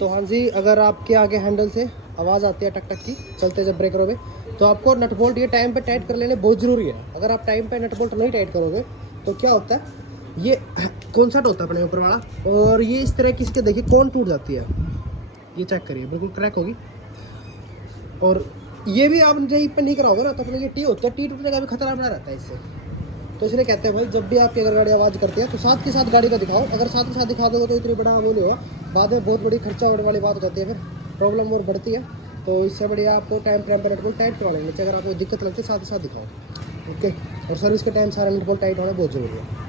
तो हाँ जी, अगर आपके आगे हैंडल से आवाज़ आती है टक टक की चलते जब ब्रेकरों में, तो आपको नट बोल्ट ये टाइम पे टाइट कर लेने बहुत ज़रूरी है। अगर आप टाइम पे नट बोल्ट नहीं टाइट करोगे तो क्या होता है, ये कॉन्सर्ट होता है अपने ऊपर वाला, और ये इस तरह किसी के देखिए कौन टूट जाती है। ये चेक करिए, बिल्कुल क्रैक होगी। और ये भी आप यहीं पर नहीं कराओगे ना तो अपने ये टी होता है, टी टूटने का भी खतरा बना रहता है इससे। तो इसलिए कहते हैं भाई, जब भी आपकी अगर गाड़ी आवाज़ करती है तो साथ के साथ गाड़ी का दिखाओ। अगर साथ के साथ दिखा दोगे तो इतनी बड़ा वो नहीं होगा, बाद में बहुत बड़ी खर्चा होने वाली बात हो जाती है, फिर प्रॉब्लम और बढ़ती है। तो इससे बढ़िया आपको टाइम पर नट बोल्ट टाइट करवा लेंगे। अगर आपको दिक्कत लगती है साथ ही साथ दिखाओ, ओके। और सर्विस के टाइम सारा नट बोल्ट टाइट होना बहुत ज़रूरी है।